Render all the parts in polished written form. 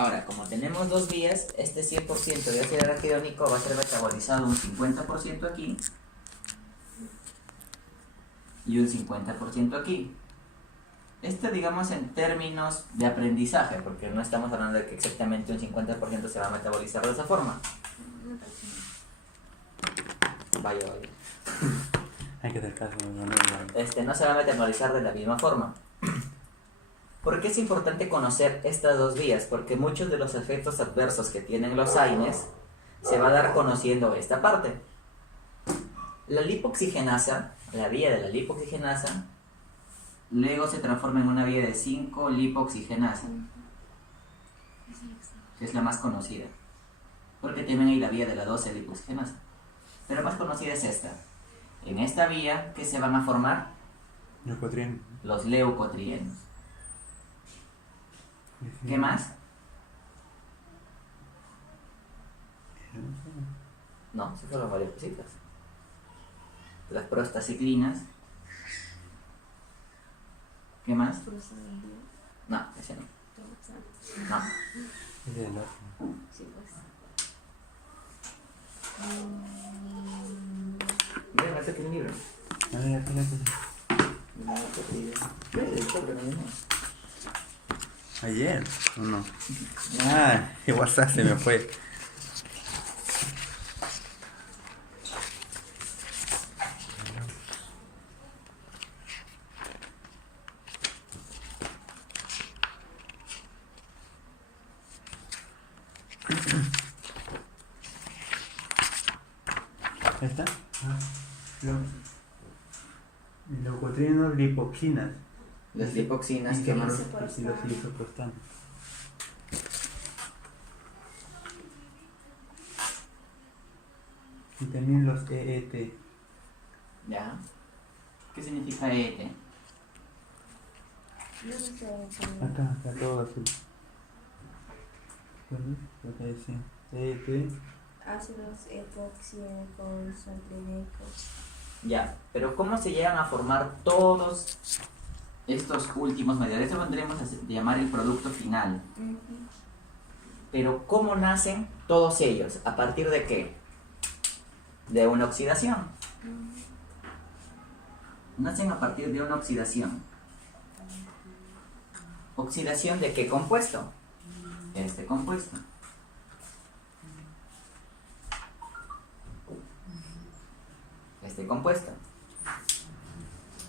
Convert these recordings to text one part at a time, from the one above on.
Ahora, como tenemos dos vías, este 100% de ácido araquidónico va a ser metabolizado un 50% aquí y un 50% aquí. Esto, digamos, en términos de aprendizaje, porque no estamos hablando de que exactamente un 50% se va a metabolizar de esa forma. Vaya. Hay que hacer caso. No se va a metabolizar de la misma forma. ¿Por qué es importante conocer estas dos vías? Porque muchos de los efectos adversos que tienen los AINES se va a dar conociendo esta parte. La lipoxigenasa, la vía de la lipoxigenasa, luego se transforma en una vía de 5-lipoxigenasa, que es la más conocida, porque también hay la vía de la 12-lipoxigenasa, pero la más conocida es esta. En esta vía, ¿qué se van a formar? Leucotrieno. Los leucotrienos. ¿Qué más? No, se fueron varias cositas. Las prostaciclinas. ¿Qué más? No, ese no. No. Ese es el otro. Sí, pues. Mira, me toqué el libro. A ver, espérate. ¿Ayer o no? Ah, el WhatsApp se me fue. ¿Ahí está? Leucotrienos, lipoxinas. Las lipoxinas, ¿qué más? Y los isoprostanos. Y también los EET. ¿Ya? ¿Qué significa EET? Yo no sé. Acá todo azul. ¿Cuál es? Acá dice EET. Ácidos epoxicosacínicos. Ya, pero ¿cómo se llegan a formar todos estos últimos mediadores? Esto vendremos a llamar el producto final. Pero ¿cómo nacen todos ellos? ¿A partir de qué? De una oxidación. Nacen a partir de una oxidación. ¿Oxidación de qué compuesto? Este compuesto. Este compuesto.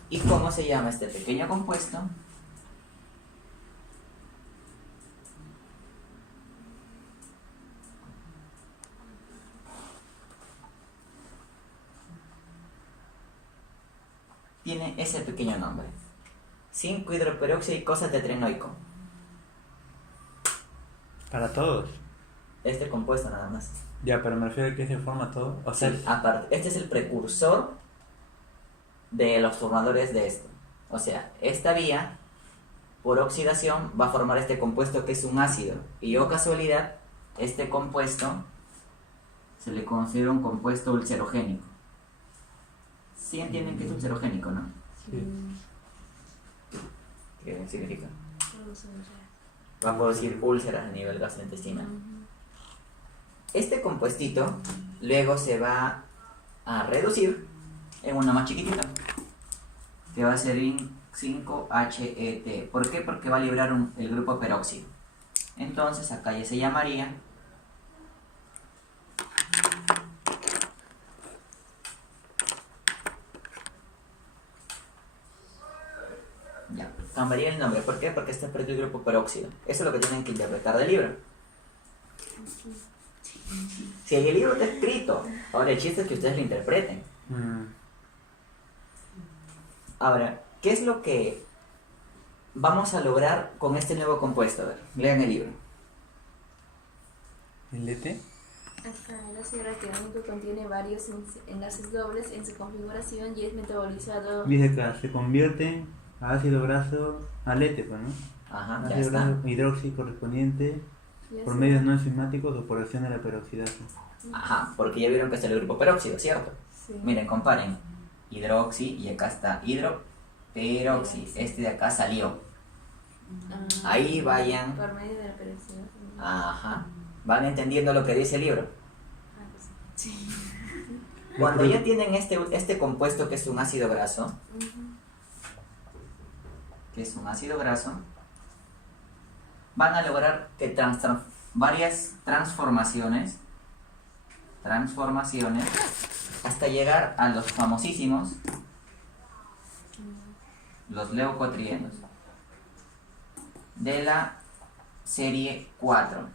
¿Y cómo se llama este pequeño compuesto? Tiene ese pequeño nombre: 5-hidroperóxido y cosa tetrenoico. Para todos. Este compuesto nada más. Ya, pero me refiero a que se forma todo. O sea, Sí, aparte, este es el precursor de los formadores de esto. O sea, esta vía, por oxidación, va a formar este compuesto que es un ácido. Y oh casualidad, este compuesto se le considera un compuesto ulcerogénico. ¿Sí entienden que es ulcerogénico, no? sí. ¿Qué significa? Va a producir úlceras a nivel gastrointestinal. Este compuestito luego se va a reducir en una más chiquitita, que va a ser 5-HET. ¿Por qué? Porque va a liberar el grupo peróxido. Entonces acá ya se llamaría cambiaría el nombre. ¿Por qué? Porque está perdido el grupo peróxido. Eso es lo que tienen que interpretar del libro. Si el libro está escrito, ahora el chiste es que ustedes lo interpreten. Ahora, ¿qué es lo que vamos a lograr con este nuevo compuesto? A ver, lean el libro. ¿El ET? Acá el ácido araquidónico contiene varios enlaces dobles en su configuración y es metabolizado. Dice que se convierte a ácido graso al ET, pues, ¿no? Ajá, ya Ácido está. graso hidroxi correspondiente y por ácido- medios no enzimáticos o por acción de la peroxidasa. Ajá, porque ya vieron que está el grupo peróxido, ¿cierto? Sí. Miren, comparen. Hidroxi y acá está hidroperoxi. Este de acá salió. Ahí vayan. Por medio de la peroxidación. Ajá. ¿Van entendiendo lo que dice el libro? Pues sí. Cuando ya tienen este compuesto que es un ácido graso, van a lograr que varias transformaciones hasta llegar a los famosísimos los leucotrienos de la serie 4.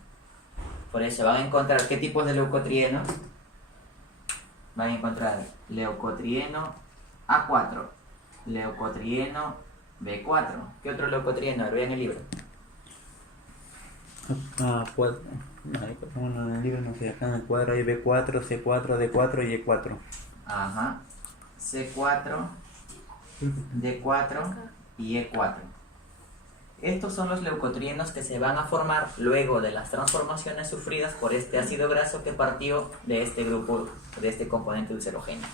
Por eso van a encontrar qué tipos de leucotrienos. Van a encontrar leucotrieno A4, leucotrieno B4. ¿Qué otro leucotrieno? A ver, vean el libro. Pues, bueno, en el libro no sé, acá en el cuadro hay B4, C4, D4 y E4. Ajá. C4, D4 y E4. Estos son los leucotrienos que se van a formar luego de las transformaciones sufridas por este ácido graso que partió de este grupo, de este componente ulcerogénico.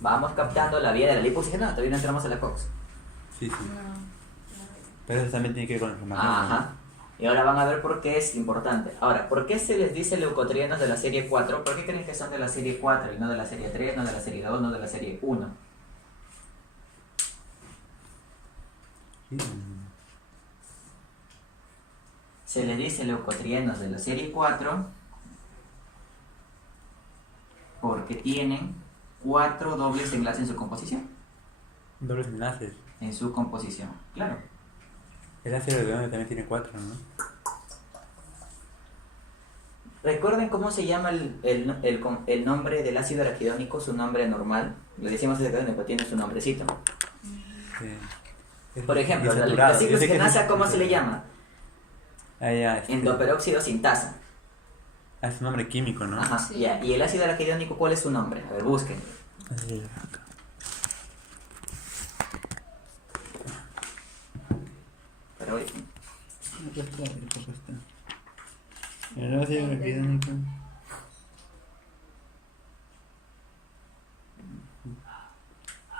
Vamos captando la vía de la lipoxigenasa, todavía no entramos en la COX. Sí. No. Pero eso también tiene que ver con la inflamación. Ajá. Y ahora van a ver por qué es importante. Ahora, ¿por qué se les dice leucotrienos de la serie 4? ¿Por qué creen que son de la serie 4 y no de la serie 3, no de la serie 2, no de la serie 1? Sí. Se les dice leucotrienos de la serie 4 porque tienen 4 dobles enlaces en su composición. Dobles enlaces. En su composición, claro. El ácido redondo también tiene 4, ¿no? ¿Recuerden cómo se llama el nombre del ácido araquidónico? Su nombre normal. Le decimos ácido araquidónico, pero tiene su nombrecito. Sí. Por ejemplo, la Insaturado. Yo sé que ciclogenasa, es ¿cómo se le llama? Ya. Endoperóxido sintasa. Es un nombre químico, ¿no? Ajá, Sí. ya. ¿Y el ácido araquidónico cuál es su nombre? A ver, busquen. Así. Pero El ácido araquidónico.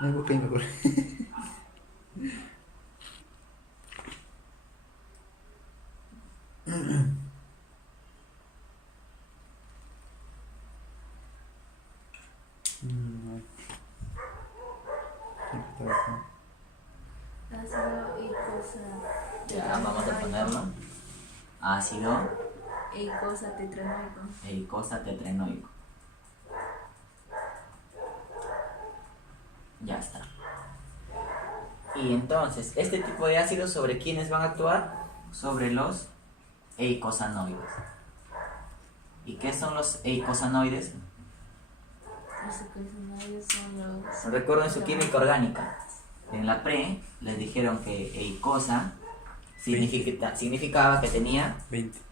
Me busqué y me acordé. Ácido eicosa. ya, vamos a ponerlo. Ácido Eicosa tetranoico. eicosa tetrenoico. Ya está. Y entonces, este tipo de ácidos, ¿sobre quiénes van a actuar? Sobre los eicosanoides. ¿Y qué son los eicosanoides? Los eicosanoides son los... Recuerden su química orgánica. En la pre les dijeron que eicosa significaba que tenía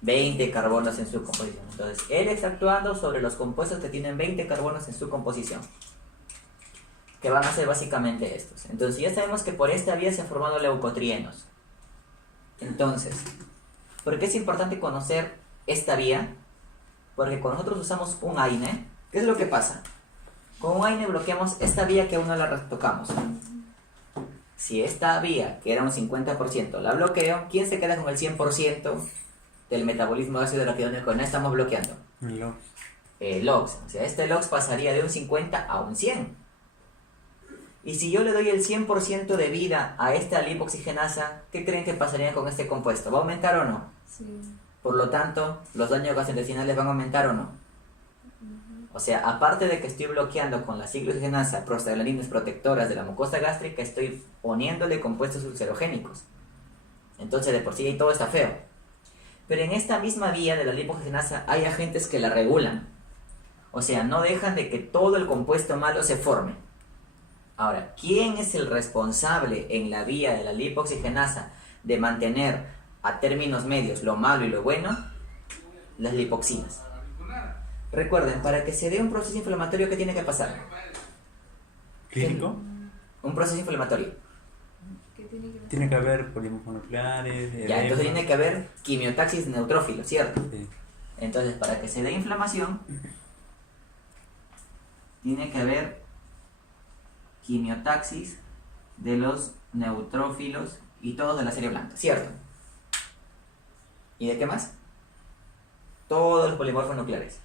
20 carbonos en su composición. Entonces, él está actuando sobre los compuestos que tienen 20 carbonos en su composición, que van a ser básicamente estos. Entonces, ya sabemos que por esta vía se han formado leucotrienos. Entonces, ¿por qué es importante conocer esta vía? Porque cuando nosotros usamos un AINE, ¿qué es lo que pasa? Con un AINE bloqueamos esta vía que aún no la retocamos. Si esta vía, que era un 50%, la bloqueo, ¿quién se queda con el 100% del metabolismo de ácido araquidónico que no estamos bloqueando? El LOX. O sea, este LOX pasaría de un 50 a un 100. Y si yo le doy el 100% de vida a esta lipoxigenasa, ¿qué creen que pasaría con este compuesto? ¿Va a aumentar o no? Sí. Por lo tanto, ¿los daños gastrointestinales van a aumentar o no? O sea, aparte de que estoy bloqueando con la ciclogenasa prostaglandinas protectoras de la mucosa gástrica, estoy poniéndole compuestos ulcerogénicos. Entonces, de por sí ahí todo está feo. Pero en esta misma vía de la lipogenasa hay agentes que la regulan. O sea, no dejan de que todo el compuesto malo se forme. Ahora, ¿quién es el responsable en la vía de la lipoxigenasa de mantener a términos medios lo malo y lo bueno? Las lipoxinas. Recuerden, para que se dé un proceso inflamatorio, ¿qué tiene que pasar? ¿Clínico? Un proceso inflamatorio. ¿Qué tiene que ver? Tiene que haber polimonocleares. Ya, entonces tiene que haber quimiotaxis neutrófilo, ¿cierto? Sí. Entonces, para que se dé inflamación, tiene que haber quimiotaxis de los neutrófilos y todos de la serie blanca, ¿cierto? ¿Y de qué más? Todos los polimorfos nucleares.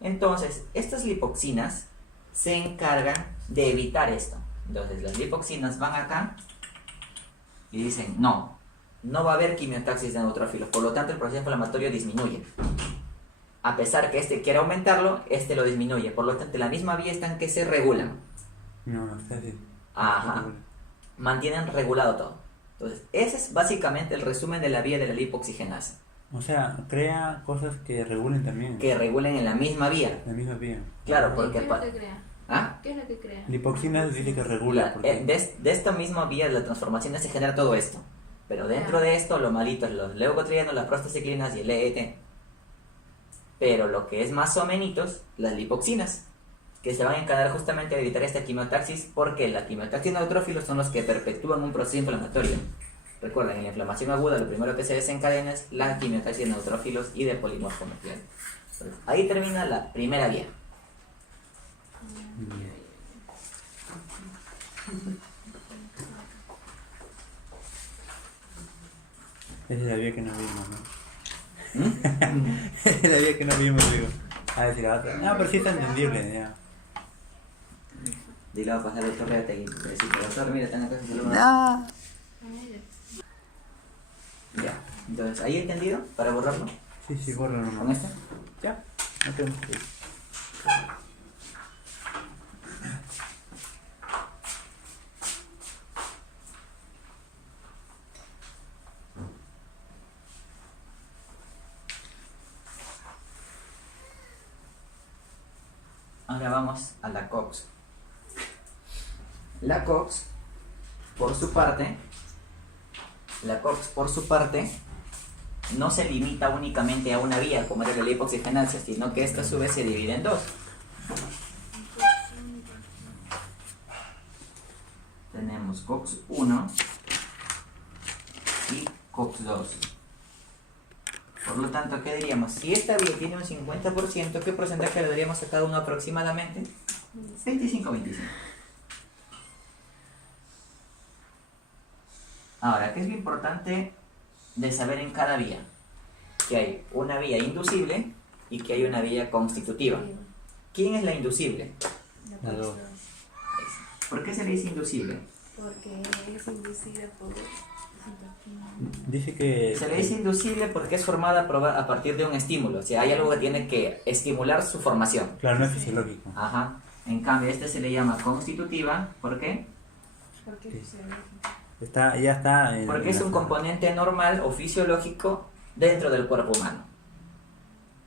Entonces, estas lipoxinas se encargan de evitar esto. Entonces, las lipoxinas van acá y dicen, no va a haber quimiotaxis de neutrófilos, por lo tanto el proceso inflamatorio disminuye. A pesar que este quiere aumentarlo, este lo disminuye. Por lo tanto, en la misma vía están que se regulan. No, está así. Ajá. Mantienen regulado todo. Entonces, ese es básicamente el resumen de la vía de la lipoxigenasa. O sea, crea cosas que regulen también. Que regulen en la misma vía. La misma vía. Claro, ¿Y porque... qué es lo que crea? ¿Ah? ¿Qué es lo que crea? Lipoxinas dice que regula. Porque... de esta misma vía de la transformación se genera todo esto. Pero dentro de esto, lo malito es los leucotrienos, las prostaciclinas y el EET. Pero lo que es más o menos, las lipoxinas, que se van a encargar justamente de evitar esta quimiotaxis, porque la quimiotaxis de neutrófilos son los que perpetúan un proceso inflamatorio. Recuerden, en la inflamación aguda lo primero que se desencadena es la quimiotaxis de neutrófilos y de polimorfo nuclear. Ahí termina la primera vía. Esa es la vía que no vimos, ¿no? Esa es la vía que no vimos, digo. A decir la otra. No, pero sí está entendible, ya. Dile a pasar el doctor Reategui. Si doctor, mira, están acá sin celular. No. Ya, entonces, ¿ahí entendido? Para borrarlo. Sí, borra nomás. ¿Con esto? Ya, no tenemos que ir. Ahora vamos a la COX. La COX, por su parte, no se limita únicamente a una vía, como era la lipoxigenasa, sino que esta a su vez se divide en dos. Tenemos COX-1 y COX-2. Por lo tanto, ¿qué diríamos? Si esta vía tiene un 50%, ¿qué porcentaje le daríamos a cada uno aproximadamente? 25-25. Ahora, ¿qué es lo importante de saber en cada vía? Que hay una vía inducible y que hay una vía constitutiva. ¿Quién es la inducible? La dos. ¿Por qué se le dice inducible? Porque es inducida por Dice que... Se le dice inducible porque es formada a partir de un estímulo. O sea, hay algo que tiene que estimular su formación. Claro, no es fisiológico. Ajá. En cambio, este se le llama constitutiva. ¿Por qué? porque Ya está en... Porque es un componente normal o fisiológico dentro del cuerpo humano.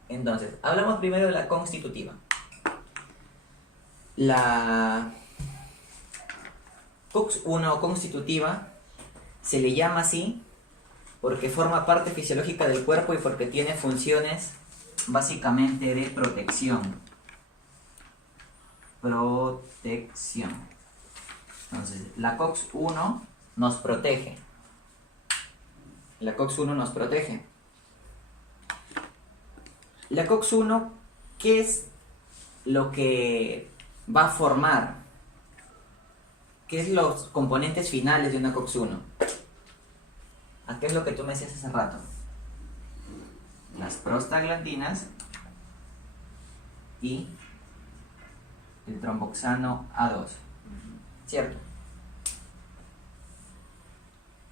Entonces, hablamos primero de la constitutiva. La COX-1 constitutiva se le llama así porque forma parte fisiológica del cuerpo y porque tiene funciones básicamente de protección. Entonces, la COX-1 nos protege. La COX-1, ¿qué es lo que va a formar? ¿Qué es los componentes finales de una COX-1? ¿A qué es lo que tú me decías hace rato? Las prostaglandinas y el tromboxano A2. ¿Cierto?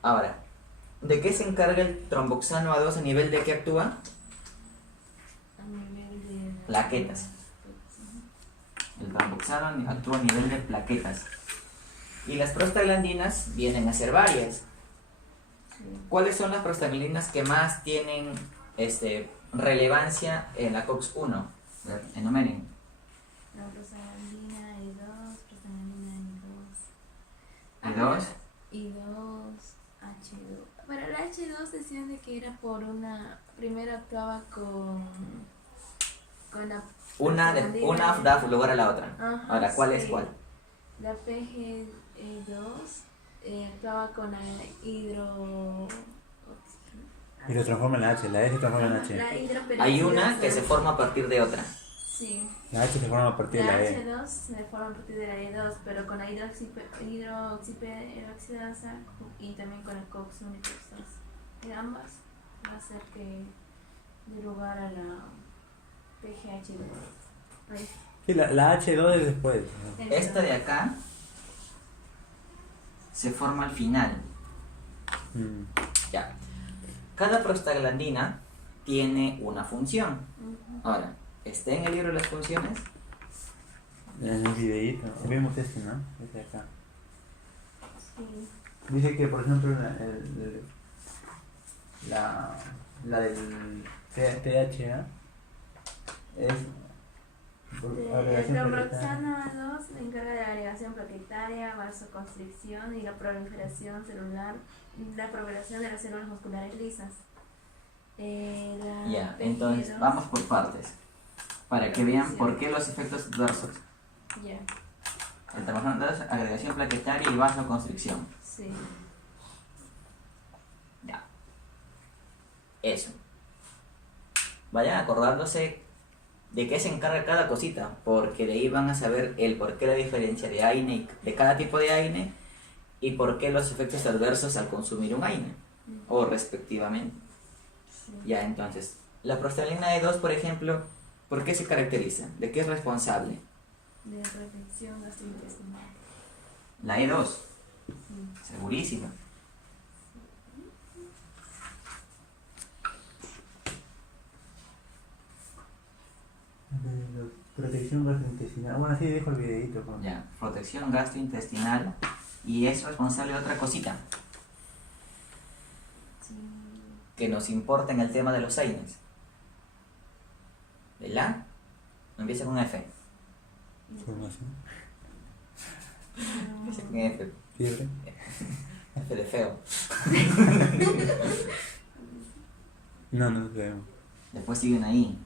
Ahora, ¿de qué se encarga el tromboxano A2 a nivel de qué actúa? a nivel de Plaquetas. El tromboxano actúa a nivel de plaquetas. Y las prostaglandinas vienen a ser varias. ¿Cuáles son las prostaglandinas que más tienen relevancia en la COX-1? Enumeren. la prostaglandina E2, prostaglandina E2. I2, H2. Pero la H2 decían de que era por una... Primero actuaba con la... Una da lugar a la otra. Ajá, Ahora, ¿cuál es sí. cuál? La PGE2 actuaba con la hidro... Y lo transforma en la H, la S se transforma en H. La hidroperoxidasa. Hay una que se forma a partir de otra. Sí. La H se forma a partir de La la E. H2 se forma a partir de la E2, pero con la hidroxiperoxidasa y también con el COX uniperoxidasa. En ambas va a hacer que dé lugar a la PGH2. Ahí. Sí, la H2 es después. ¿No? Esta de acá se forma al final. Mm. Ya. Cada prostaglandina tiene una función. Ujú. Ahora, ¿está en el libro de las funciones? En el videíto. Vemos este, ¿no? Este de acá. Sí. Dice que, por ejemplo, la del THA es El agregación plaquetaria. pembrolizano A2 se encarga de la agregación plaquetaria, vasoconstricción y la proliferación celular, la proliferación de las células musculares lisas. La Ya, PG2 entonces vamos por partes. Para que vean por qué los efectos adversos. Ya, Estamos hablando de agregación plaquetaria y vasoconstricción. sí. Ya. Eso. Vayan acordándose de qué se encarga cada cosita, porque de ahí van a saber el por qué la diferencia de AINE, de cada tipo de AINE, y por qué los efectos adversos al consumir un AINE, o respectivamente. Sí. Ya, entonces, la prostaglandina E2, por ejemplo, ¿por qué se caracteriza? ¿De qué es responsable? De reflexión gastrointestinal. La E2, Sí. segurísima. Protección gastrointestinal. Bueno, así dejo el videíto. Con... Ya, protección gastrointestinal, y es responsable de otra cosita Sí. que nos importa en el tema de los AINES. ¿Verdad? Empieza con F. Formación. Empieza con F. Fiebre. F de feo. No, no sé. Después sigue una I.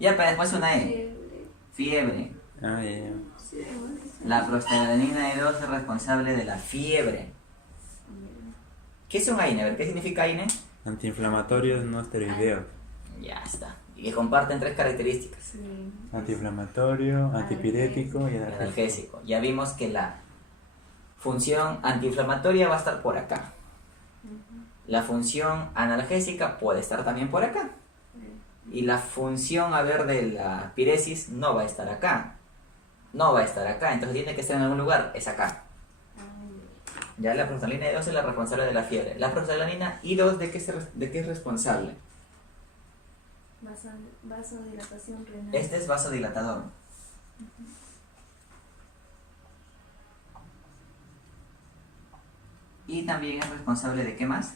Ya, pero después una E. Fiebre. Fiebre. Ah, ya, ya. Sí, bueno, sí. La prostaglandina E2 es responsable de la fiebre. ¿Qué es un AINE? A ver, ¿qué significa AINE? Antiinflamatorios no esteroideos. Ya está. Y que comparten tres características. Sí. Antiinflamatorio, antipirético y El analgésico. analgésico. Ya vimos que la función antiinflamatoria va a estar por acá. Ujú. La función analgésica puede estar también por acá. Y la función, a ver, de la piresis no va a estar acá. No va a estar acá. Entonces tiene que estar en algún lugar. Es acá. Ya la prostaglandina I2 es la responsable de la fiebre. La prostaglandina I2, ¿de qué es responsable? Vasodilatación renal. Este es vasodilatador. Y también es responsable de qué más?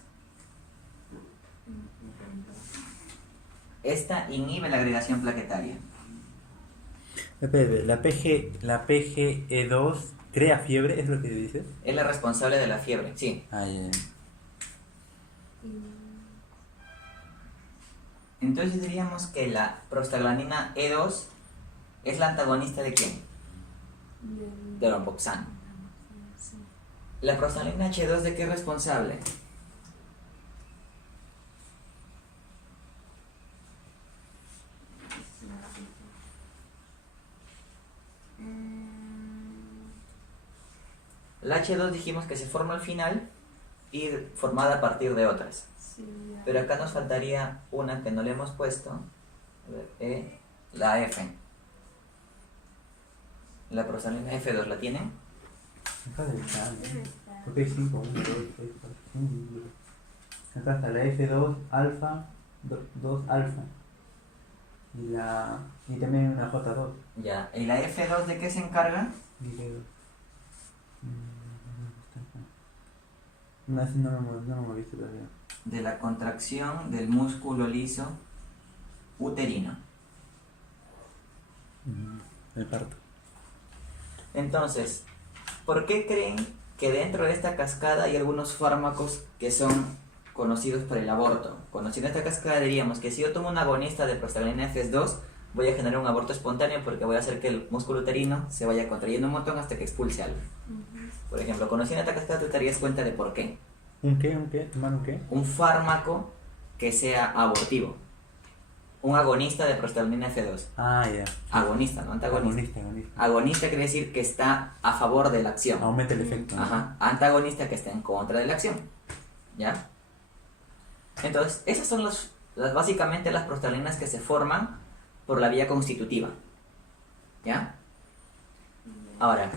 Esta inhibe la agregación plaquetaria. Espérate, la PGE2 crea fiebre, ¿es lo que dices? Es la responsable de la fiebre, sí. Ah, ya, ya. Entonces diríamos que la prostaglandina E2 es la antagonista de quién? De rompoxano. Sí. La prostaglandina H2, ¿de qué es responsable? La H2 dijimos que se forma al final y formada a partir de otras. Sí, Pero acá nos faltaría una que no le hemos puesto. A ver, la F. La prostaglandina F2, ¿la tienen? Acá debe estar, ¿no? debe estar. Porque hay 5, 1, 2, 3, 4, 5. Acá está la F2 alfa, 2 alfa. Y también una J2. Ya. ¿Y la F2 de qué se encarga? No, así no lo hemos visto todavía. De la contracción del músculo liso uterino. El parto. Entonces, ¿por qué creen que dentro de esta cascada hay algunos fármacos que son conocidos para el aborto? Conociendo esta cascada diríamos que si yo tomo un agonista de prostaglandina F2, voy a generar un aborto espontáneo porque voy a hacer que el músculo uterino se vaya contrayendo un montón hasta que expulse algo. Por ejemplo, conociendo esta cascada tú te darías cuenta de por qué. ¿Un qué? ¿Tomar un qué? Un fármaco que sea abortivo un agonista de prostaglandina F2. Ah, ya. Agonista, no antagonista. Agonista. Agonista quiere decir que está a favor de la acción. Aumenta el efecto. ¿no? Ajá. Antagonista que está en contra de la acción. ¿Ya? Entonces, esas son básicamente las prostaglandinas que se forman por la vía constitutiva. ¿Ya? Ahora,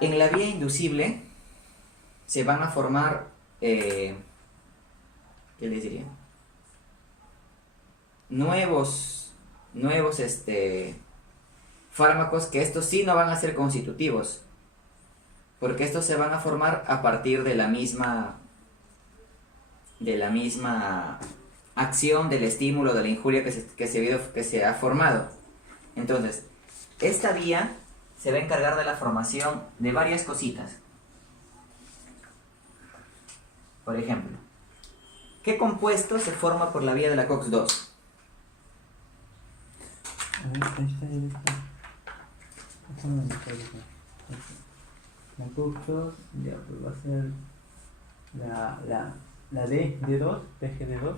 en la vía inducible se van a formar, ¿qué les diría? Nuevos fármacos, que estos sí no van a ser constitutivos, porque estos se van a formar a partir de la misma acción del estímulo, de la injuria que se ha formado. Entonces, esta vía se va a encargar de la formación de varias cositas. Por ejemplo, ¿qué compuesto se forma por la vía de la COX-2? La COX-2 ya pues va a ser la D2, PGD2.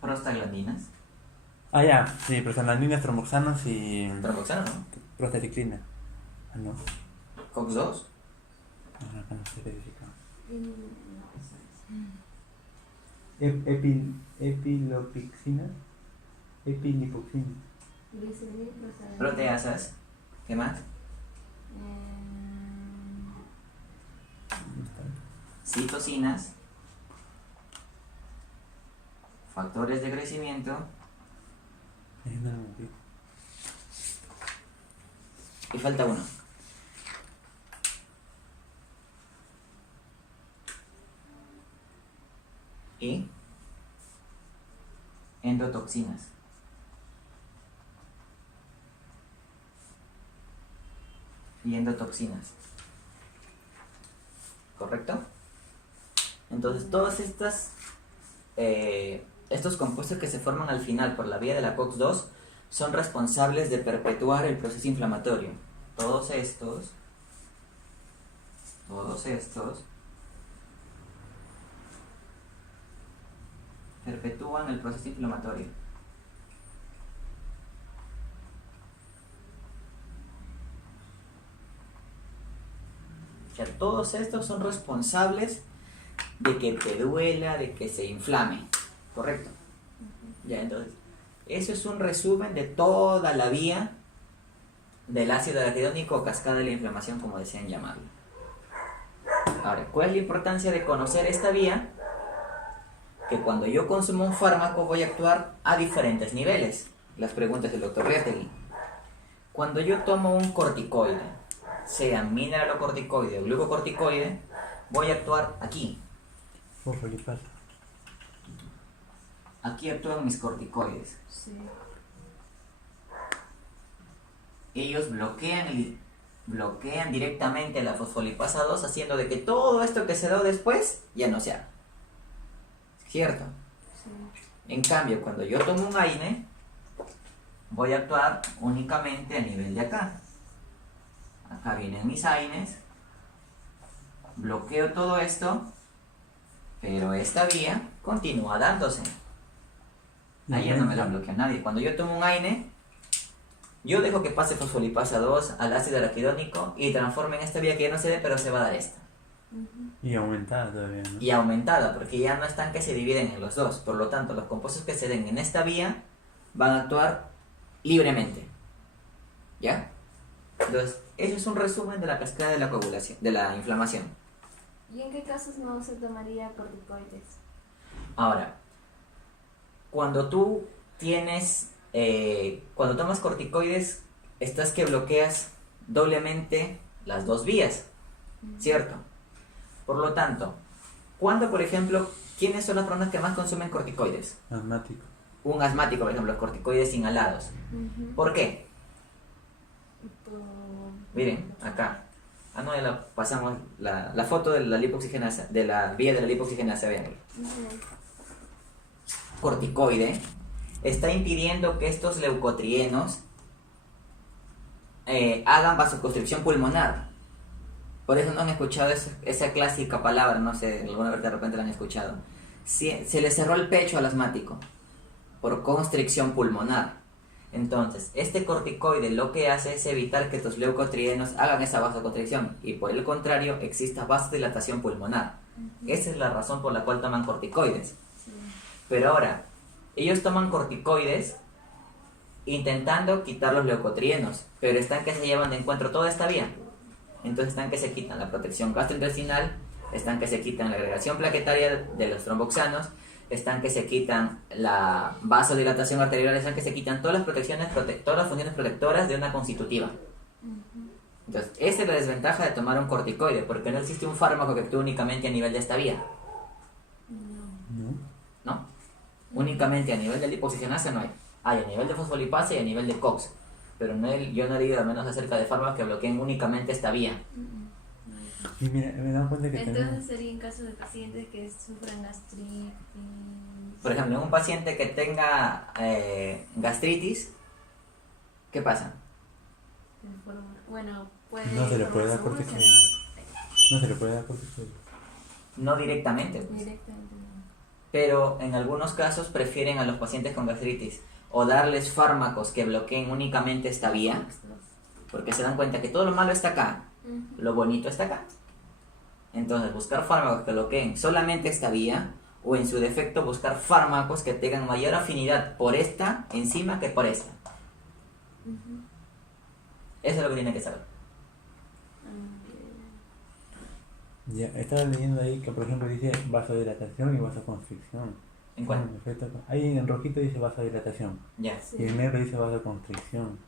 Prostaglandinas. Ah, ya, sí, prostaglandinas, tromboxanos y Tromboxano, ¿no? prostaciclina. Ah, no. COX-2. Ah, acá no sé verificar. No, eso es. Epilopixina, epilipoxina. Glicerina, prostaglandina. Proteasas. ¿Qué más? Citocinas. Factores de crecimiento. Y falta uno. Y endotoxinas. Y endotoxinas. ¿Correcto? Entonces todas estos compuestos que se forman al final por la vía de la COX-2 son responsables de perpetuar el proceso inflamatorio. Todos estos perpetúan el proceso inflamatorio. O sea, todos estos son responsables de que te duela, de que se inflame. ¿Correcto? Ya, entonces, eso es un resumen de toda la vía del ácido araquidónico o cascada de la inflamación, como desean llamarlo. Ahora, ¿cuál es la importancia de conocer esta vía? Que cuando yo consumo un fármaco voy a actuar a diferentes niveles. Las preguntas del doctor Riategui. Cuando yo tomo un corticoide, sea mineralocorticoide o glucocorticoide, voy a actuar aquí. Fosfolipasa. Aquí actúan mis corticoides. Sí. Ellos bloquean directamente la fosfolipasa 2, haciendo de que todo esto que se da después ya no se haga. ¿Cierto? Sí. En cambio, cuando yo tomo un AINE, voy a actuar únicamente a nivel de acá. Acá vienen mis AINES, bloqueo todo esto, pero esta vía continúa dándose. Ahí ya no me la bloquea nadie. Cuando yo tomo un AINE, yo dejo que pase fosfolipasa 2 al ácido araquidónico y transforme en esta vía que ya no se ve, pero se va a dar esta. Y aumentada todavía, ¿no? Y aumentada, porque ya no están que se dividen en los dos. Por lo tanto, los compuestos que se den en esta vía van a actuar libremente. ¿Ya? Entonces, eso es un resumen de la cascada de la coagulación, de la inflamación. ¿Y en qué casos no se tomaría corticoides? Ahora, cuando tú cuando tomas corticoides, estás que bloqueas doblemente las dos vías, ¿cierto? Por lo tanto, cuando, por ejemplo, ¿quiénes son las personas que más consumen corticoides? Asmático. Un asmático, por ejemplo, los corticoides inhalados. ¿Por qué? Miren, acá. Ah, no, ya pasamos la foto de la lipoxigenasa, de la vía de la lipoxigenasa, vean ahí. Corticoide está impidiendo que estos leucotrienos hagan vasoconstricción pulmonar. Por eso no han escuchado esa clásica palabra, no sé, alguna vez de repente la han escuchado. Se le cerró el pecho al asmático. por constricción pulmonar. Entonces, este corticoide lo que hace es evitar que tus leucotrienos hagan esa vasoconstricción y por el contrario exista vasodilatación pulmonar. Esa es la razón por la cual toman corticoides. Sí. Pero ahora, ellos toman corticoides intentando quitar los leucotrienos, pero están que se llevan de encuentro toda esta vía. Entonces están que se quitan la protección gastrointestinal, están que se quitan la agregación plaquetaria de los tromboxanos, están que se quitan la vasodilatación arterial, están que se quitan todas las protecciones, todas las funciones protectoras de una constitutiva. Entonces, esa es la desventaja de tomar un corticoide, porque no existe un fármaco que actúe únicamente a nivel de esta vía, ¿no? Únicamente a nivel de lipoxigenasa no hay. Hay a nivel de fosfolipasa y a nivel de COX, pero no yo no he leído al menos acerca de fármacos que bloqueen únicamente esta vía. Y mira, me he dado cuenta que Entonces tenemos... sería en caso de pacientes que sufran gastritis. Por ejemplo, en un paciente que tenga gastritis, ¿qué pasa? Bueno, puede No se le puede dar formarse corticoide. úlceras. No se le puede dar corticoide. No directamente, pues. Directamente no. Pero en algunos casos prefieren a los pacientes con gastritis o darles fármacos que bloqueen únicamente esta vía, porque se dan cuenta que todo lo malo está acá, lo bonito está acá. Entonces buscar fármacos que bloqueen solamente esta vía, o en su defecto buscar fármacos que tengan mayor afinidad por esta enzima que por esta. Eso es lo que tienen que saber. Ya, estaba leyendo ahí que por ejemplo dice vasodilatación y vasoconstricción. ¿En cuál? Ahí en rojito dice vasodilatación Ya. Sí. y en negro dice vasoconstricción.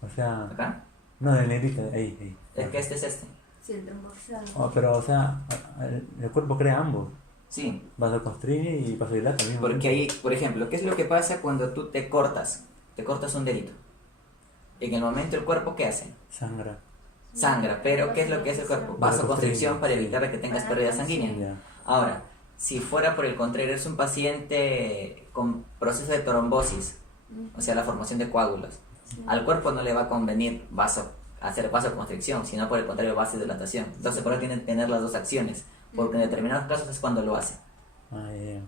O sea, ¿Acá? no, en negrita, ahí. Es que este es este. Sí, el tromboxano. Oh, pero o sea, el cuerpo crea ambos, Sí. vasoconstriñe y vasodilata al mismo Porque tiempo. ahí, por ejemplo, ¿qué es lo que pasa cuando tú te cortas? Te cortas un dedito. En el momento el cuerpo, ¿qué hace? Sangra. Sangra, pero ¿qué es lo que hace el cuerpo? Vasoconstricción para evitar que tengas pérdida sanguínea. Ya. Ahora, si fuera por el contrario, eres un paciente con proceso de trombosis, o sea, la formación de coágulos, al cuerpo no le va a convenir hacer vasoconstricción, sino por el contrario, vasodilatación. Entonces, por eso tienen que tener las dos acciones, porque en determinados casos es cuando lo hace. Ah, ya.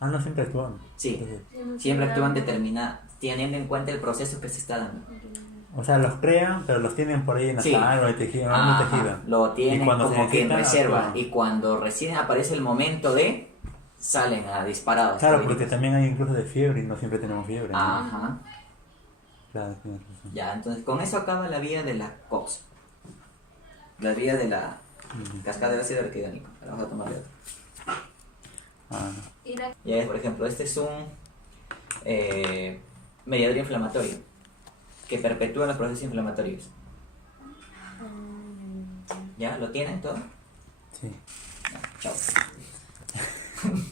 Ah, no, siempre actúan. Sí, Entonces, siempre actúan teniendo en cuenta el proceso que se está dando. o sea, los crean, pero los tienen por ahí en la Sí. sangre o en el tejido, en el Ajá, tejido. lo tienen Y cuando como se que en quitan, reserva, actúan. y cuando recién aparece el momento de, salen a disparados. Claro, porque también hay incluso de fiebre y no siempre tenemos fiebre. ¿no? Ajá. Claro, tienes razón. Ya, entonces con eso acaba la vía de la COX. La vía de la cascada de ácido arquidónico. Ahora vamos a tomarle otro. Ah, Y la Ya ves, por ejemplo, este es un mediador inflamatorio que perpetúa los procesos inflamatorios. ¿Ya? ¿Lo tienen todo? sí. Ya, chao.